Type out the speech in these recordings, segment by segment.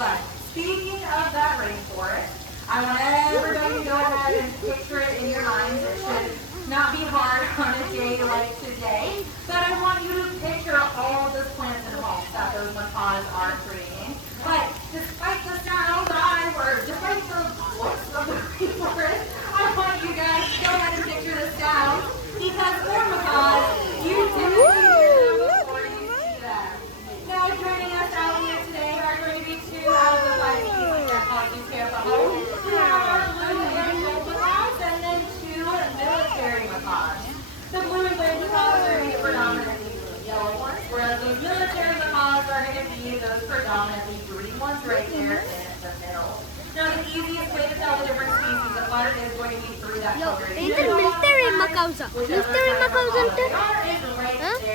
But speaking of that rainforest, I want everybody to go ahead and picture it in your minds. It should not be hard on a day like today, but I want you to picture all of those plants and bulbs that those macaws are creating. But despite the sound that I heard, despite the looks of the rainforest, I want you guys to go ahead and picture the sound, because for macaws, you typically hear them before you see them. Now joining us out here today are going to be 2 out of the 5 species that cause you Tampa home. We have our blue and gold macaws, and then 2 military macaws. The blue and gold macaws are going to predominantly yellow ones, whereas those military macaws are going to be those predominantly green ones right there in the middle. Now the easiest way to tell the different species apart is going to be through that coloration. These are military macaws. Military macaws ante?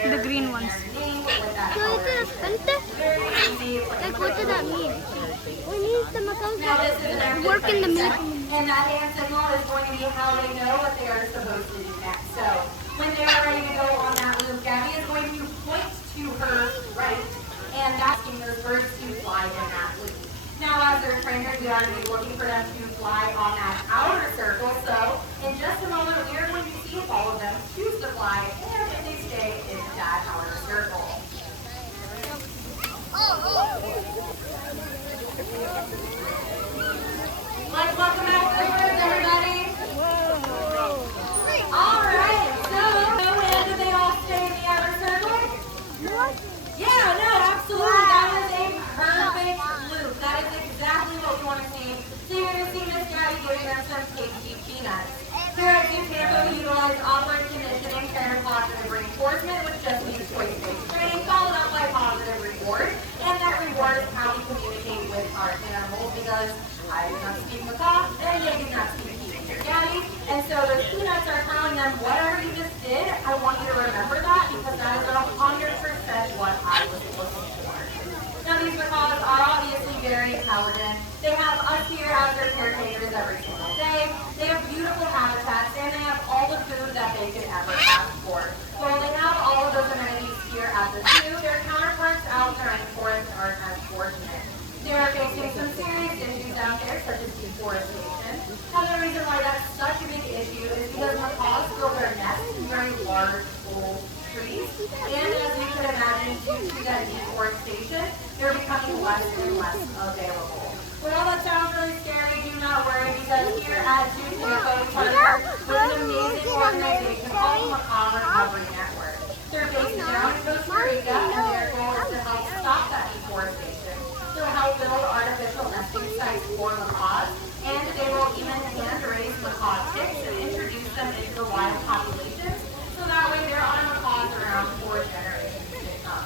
The green ones. So like what does that mean? We need the macaws that work in the military. And that hand signal is going to be how they know what they are supposed to do next. So when they're ready to go on that loop, Gabby is going to point to her right and asking those birds to fly in that loop. Now as their trainers, we are going to be looking for them to fly on that outer circle. So in just a moment, we are going to see if all of them choose to fly and if they stay in that outer circle. Let's welcome back the birds, everybody. All right, so and did they all stay in the outer circle? Yeah, no, absolutely. That is a perfect loop. That is exactly what we want to see. So you're going to see Miss Gabby giving them some tasty peanuts. Here at Zoo Tampa, we utilize operant conditioning paired with positive reinforcement, which just means choice-based training, followed up by positive reward. And that reward is how we communicate with our animals, because I do not speak macaw, and they do not speak Gabby. And so those peanuts are telling them whatever you just did, I want you to remember that, because that is 100% what I was looking for. Now these macaws are obviously very intelligent. They have us here as their caretakers every single day. They have beautiful habitats, and they have all the food that they could ever ask for. While they have all of those amenities here at the zoo, their counterparts out in the rainforest aren't as fortunate. They are facing some serious issues out there, such as deforestation. Now the reason why that's such a big issue is because macaws build their nests in very large, old trees. And as you can imagine, due to that deforestation, they're becoming less and less available. Well, that sounds really scary. Do not worry, because here at Zoo Tampa, we partner with an amazing organization called the Macaw Recovery Network. They're based down in Costa Rica, and their goal is to help stop that deforestation. They'll help build artificial nesting sites for macaws, and they will even hand-raise macaw chicks and introduce them into the wild populations, so that way there are macaws around for generations to come.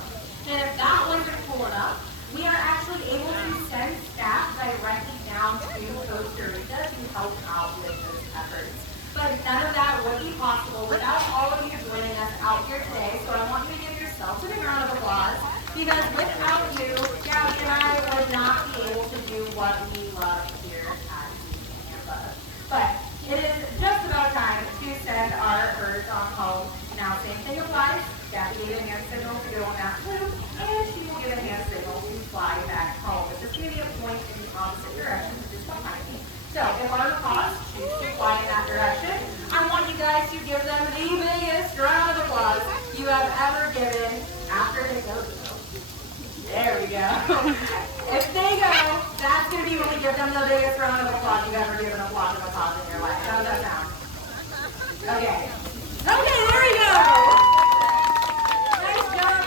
And if that wasn't cool enough, we are actually able to send staff directly down to Costa Rica to help out with those efforts. But none of that would be possible without all of you joining us out here today, so I want you to give yourselves a big round of applause, because without you, Gabby and I would not be able to do what we love here at Tampa. But it is just about time to send our birds on home. Now, same thing applies. Gabby gave a hand signal to go on that loop, and she will give a hand signal to fly back home. It's just going to be a point in the opposite direction, just behind me. So, if our macaws choose to fly in that direction, I want you guys to give them the biggest round of applause you have ever given after they go. There we go. If they go, that's going to be when we give them the biggest round of applause you've ever given applause to macaws in your life. How does that sound? Okay.